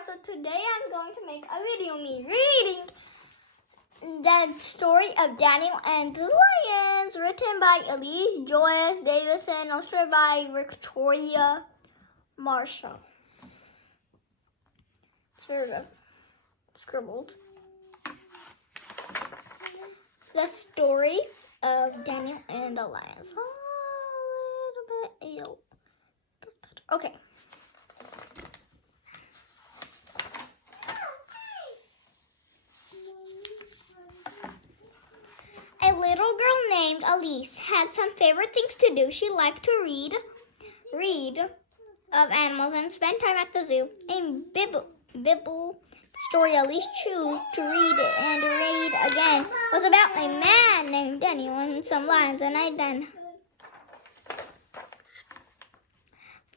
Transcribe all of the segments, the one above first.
Kaur. So today I'm going to make a video me reading the story of Daniel and the Lions, written by Elise Joyce Davison, illustrated by Victoria Marshall. Sort of scribbled. The story of Daniel and the Lions. A little bit ill. Okay. A little girl named Elise had some favorite things to do. She liked to read of animals and spend time at the zoo. A Bible story Elise chose to read and read again was about a man named Daniel and some lions and a den.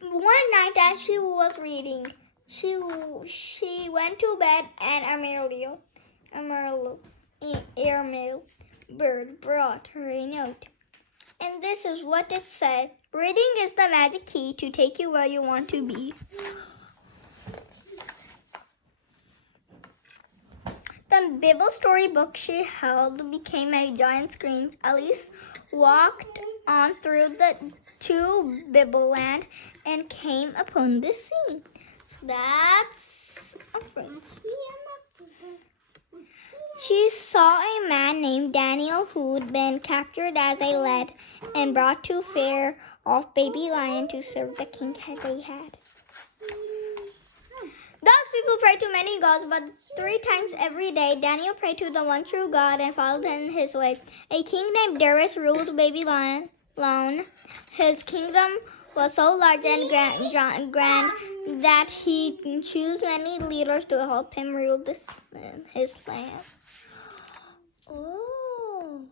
One night as she was reading, she went to bed and a bird brought her a note. And this is what it said: "Reading is the magic key to take you where you want to be." The Bible story book she held became a giant screen. Elise walked on through to Bible land and came upon this scene. So that's she saw a man named Daniel who'd been captured as a lad and brought to fair off baby lion to serve the king they had. Those people pray to many gods, but 3 times every day Daniel prayed to the one true God and followed in his way. A king named Darius ruled baby lion alone. His kingdom was so large and grand that he chose many leaders to help him rule his land. Oh.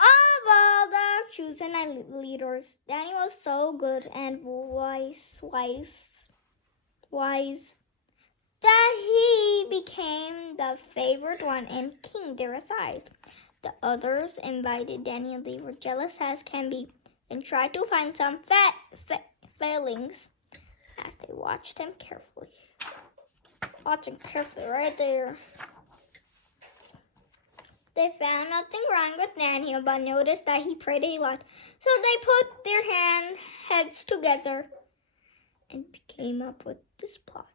Of all the chosen leaders, Daniel was so good and wise that he became the favorite one in King Darius' eyes. The others invited Daniel. They were jealous as can be and tried to find some failings as they watched him carefully. Watching carefully right there. They found nothing wrong with Daniel, but noticed that he prayed a lot. So they put their heads together and came up with this plot.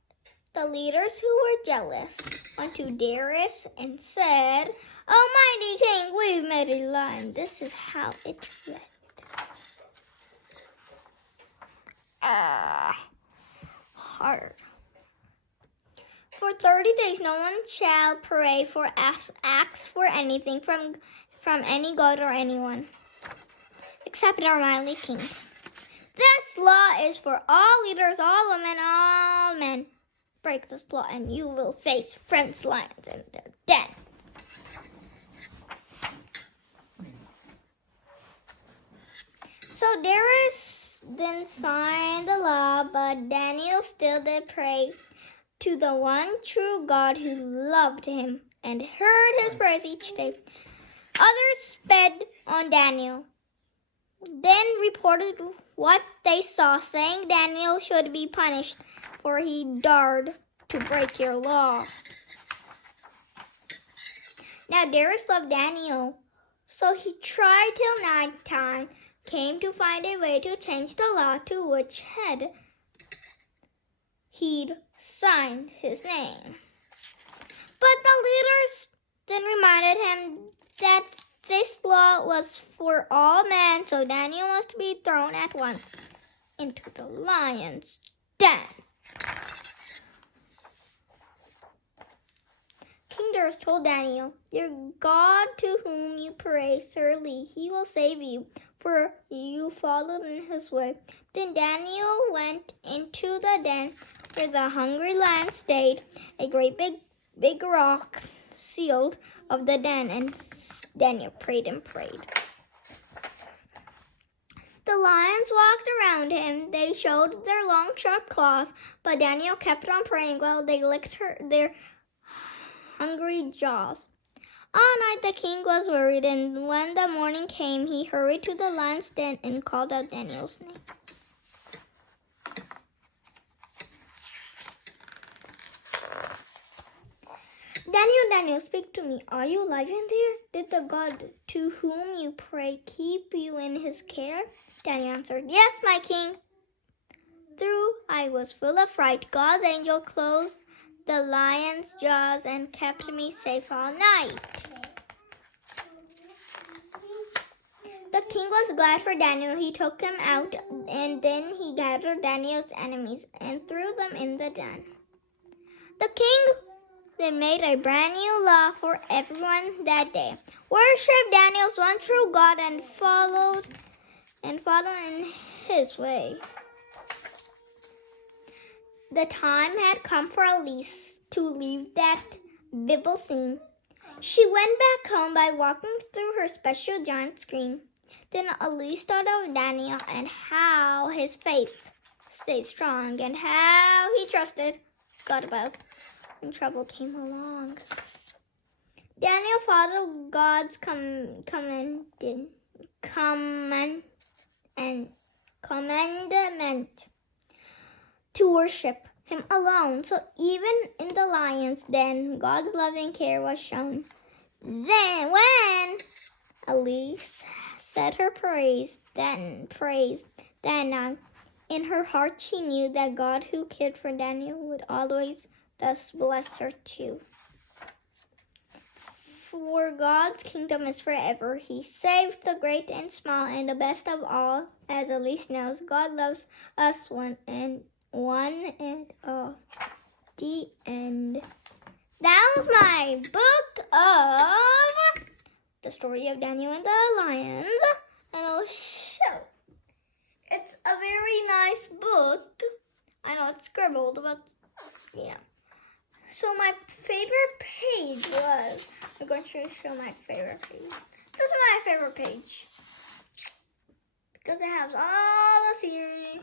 The leaders who were jealous went to Darius and said, "Almighty King, we've made a line. This is how it went. Hard. For 30 days, no one shall pray for ask for anything from any god or anyone, except our mighty king. This law is for all leaders, all women, all men. Break this law, and you will face friends lions in their den." So Darius then signed the law, but Daniel still did pray to the one true God who loved him and heard his prayers each day. Others sped on Daniel, then reported what they saw, saying Daniel should be punished, for he dared to break your law. Now Darius loved Daniel, so he tried till night time came to find a way to change the law to which he'd signed his name. But the leaders then reminded him that this law was for all men, so Daniel must be thrown at once into the lion's den. King Darius told Daniel, "Your God to whom you pray, surely he will save you, for you followed in his way." Then Daniel went into the den where the hungry lion stayed, a great big rock sealed of the den, and Daniel prayed and prayed. The lions walked around him. They showed their long, sharp claws, but Daniel kept on praying while they licked their hungry jaws. All night the king was worried, and when the morning came, he hurried to the lion's den and called out Daniel's name. Daniel, speak to me. Are you alive in there? Did the God to whom you pray keep you in his care? Daniel answered, Yes, my king. Though I was full of fright, God's angel closed the lion's jaws and kept me safe all night. The king was glad for Daniel. He took him out, and then he gathered Daniel's enemies and threw them in the den. The king then made a brand new law for everyone that day. Worship Daniel's one true God and follow in his way. The time had come for Elise to leave that Bible scene. She went back home by walking through her special giant screen. Then Elise thought of Daniel and how his faith stayed strong and how he trusted God above when trouble came along. Daniel followed God's commandment to worship him alone. So even in the lion's den, God's loving care was shown. Then when Elise said her praise, then in her heart she knew that God who cared for Daniel would always thus bless her too. For God's kingdom is forever. He saved the great and small, and the best of all, as Elise knows, God loves us one and all. The end. That was my book of the story of Daniel and the lions, and I'll show. It's a very nice book. I know it's scribbled, but yeah. So my favorite page was, I'm going to show my favorite page. This is my favorite page because it has all the series.